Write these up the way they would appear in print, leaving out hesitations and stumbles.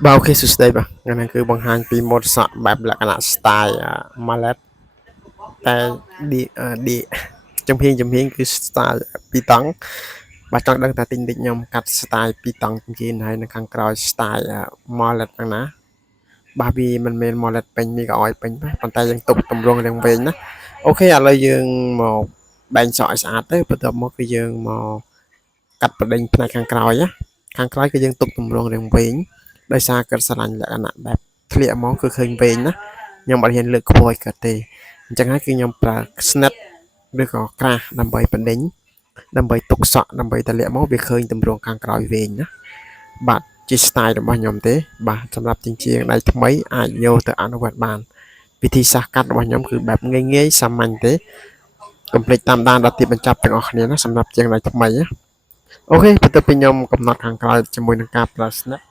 Bao khi xuất đây bà ngày này cứ bằng hàng pi một sọ bài là cái là style mallet tại đi trong hiên cứ style pi tắng bà chọn đăng ta tin định nhom cắt style pi tắng trong kia này nó khang còi style mallet đằng ná bà vì mình men mallet bên mi gọi bên bàn tay dân tục tầm luôn đang về nhá ok à lời dương một bàn sỏi sạch tới bắt đầu một cái dương một cắtประเด็นផ្នែកខាងក្រោយណាខាងក្រោយគឺយើងទុកទម្រង់រាងវែងដោយសារគាត់ស្រឡាញ់លក្ខណៈបែបធ្លាក់ហ្មងគឺឃើញវែងណាខ្ញុំអត់ហ៊ានលើកខ្ពស់ឲ្យគាត់ទេអញ្ចឹងហើយគឺខ្ញុំប្រើ snap ឬក៏ក្រាស់ដើម្បីបណ្ដេញដើម្បីទុកសក់ដើម្បីតម្លាក់មកវាឃើញទម្រង់ខាងក្រោយវែងណាបាទជា style របស់ខ្ញុំទេបាទសម្រាប់ជាជាងដៃថ្មីអាចយកទៅអនុវត្តបានវិធីសាស្ត្រកាត់របស់ខ្ញុំគឺបែបងាយៗសាមញ្ញទេកុំភ្លេចតាមដានដល់ទីបញ្ចប់ទាំងអស់គ្នាណាសម្រាប់ជាងដៃថ្មីណាអូខេបន្ទាប់ពីខ្ញុំកំណត់ខាងក្រោយជាមួយនឹងការប្រើ snap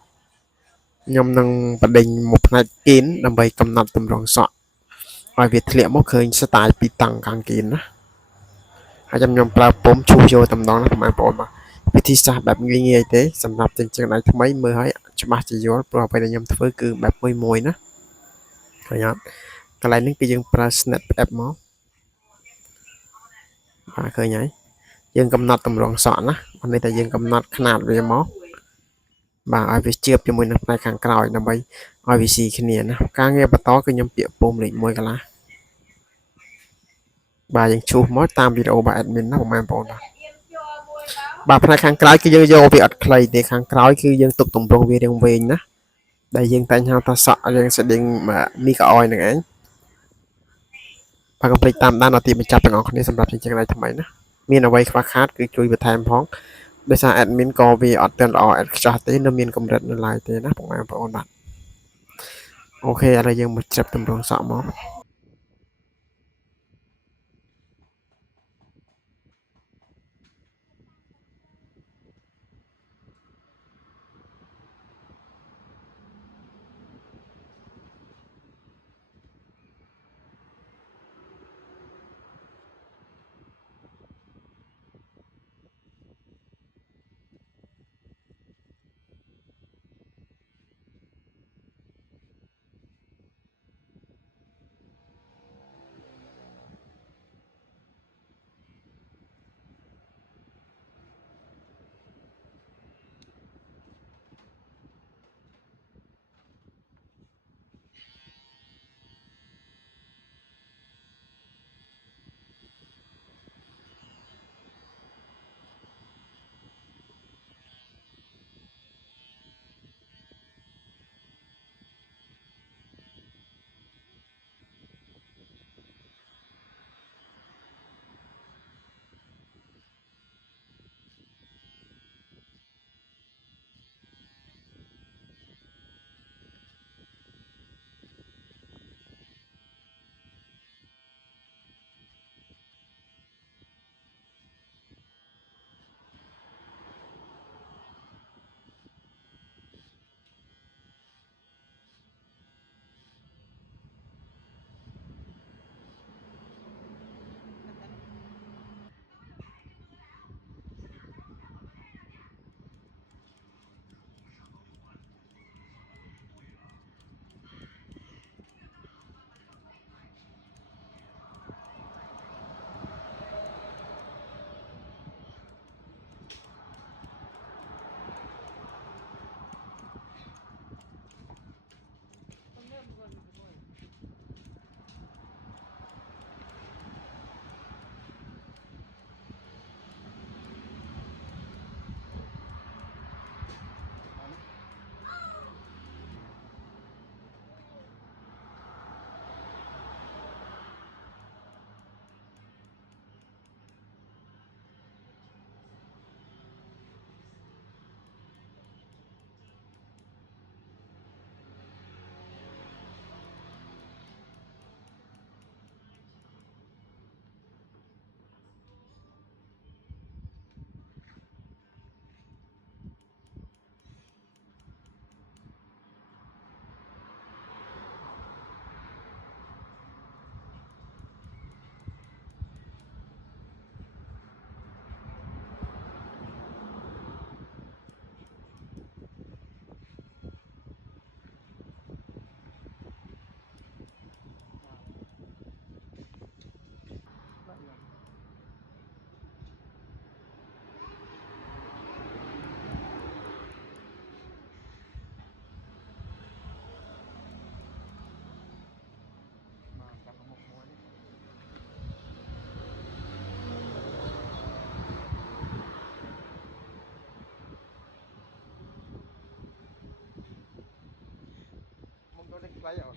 ខ្ញុំនឹងបដិញមួយផ្នែកគីនដើម្បីកំណត់ទម្រង់សក់ឲ្យវាធ្លាក់មកឃើញស្ទាយពីតង់ខាងគីនណាហើយខ្ញុំប្រើពុំឈូសយកតំណងណាបងប្អូនបាទវិធីសាស្ត្របែបងាយៗទេសម្រាប់ចិញ្ចឹមដៃថ្មីមើលឲ្យច្បាស់ជាយល់ព្រោះអ្វីដែលខ្ញុំធ្វើគឺបែបមួយណាឃើញអត់កន្លែងនេះគឺយើងប្រើ snap ផ្អែបមកបាទឃើញហើយយើងកំណត់ទម្រង់សក់ណាអានេះតែយើងកំណត់ຂະຫນາດវាមកបាទឲ្យវាជឿបជាមួយនឹងផ្នែកខាងក្រោយដើម្បីឲ្យវាស៊ីគ្នាណាការងារបន្តគឺខ្ញុំពាក់ពុំលេខ1កន្លះបាទយើងឈូសមកតាមវីដេអូរបស់ admin ណាបងប្អូនបាទផ្នែកខាងក្រោយគឺយើងយកវាអត់ខ្លីទេខាងក្រោយគឺយើងទុកទម្រង់វារាងវែងណាដែលយើងតែងហៅថាសក់យើងស្តៀងមីកាអយនឹងឯងបាទកុំភ្លេចតាមដានដល់ទីបញ្ចប់ទាំងអស់គ្នាសម្រាប់ជាងដៃថ្មីណាមានអ្វីខ្វះខាតគឺជួយបន្ថែមផងដោយសារ admin ក៏វាអត់ទាន់ល្អឥតខ្ចោះទេនៅមានកម្រិតនៅឡើយទេណាបងប្អូនបាទអូខេឥឡូវយើងមកច្រឹបទម្រង់សក់មក vậy rồi